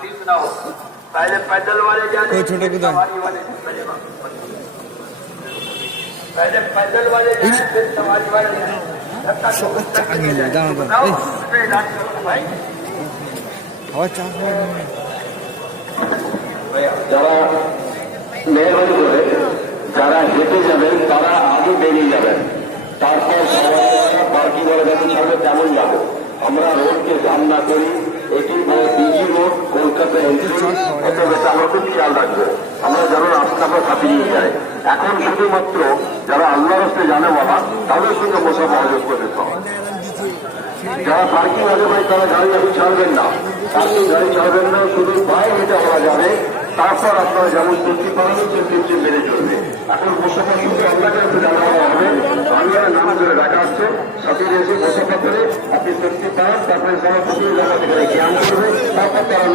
पहले पैदल वाले जाने, छोटे सवारी वाले पहले पैदल वाले जाने, फिर सवारी वाले जाने। भाई যারা মেহরবানি করে যারা হেঁটে যাবেন তারা আগে বেরিয়ে যাবেন, তারপর পার্কিং করে যাবেন সামনে তেমন যাবো। আমরা রোডকে জাম না করি, এটি বিজি রোড কলকাতা এন্ট্রি, এটা আমরা খুব খেয়াল রাখবো। আমরা যেন রাস্তাটা কাটিয়ে যায়। এখন শুধুমাত্র যারা আল্লাহ রাস্তায় জানে বলা তাদের সঙ্গে বসা মহাযোগ করতে হবে। যারা পার্কিং আগে ভাই তারা গাড়ি এখন ছাড়বেন না, পার্কিং গাড়ি ছাড়বেন না, শুধু পায়ে হেঁটে আমরা যাবে। তারপর আপনারা যেমন চলতে পারেন সে মেনে চলবে। এখন মোসাফা শুধু আপনাকে একটু জানা হবে, বাংলার নাম ধরে ডাকা আসছে, সাথে এসে মোসাফা করে আপনি চলতে পারেন, তারপরে সবাই প্রতি জায়গা থেকে জ্ঞান করবে, তারপর তারা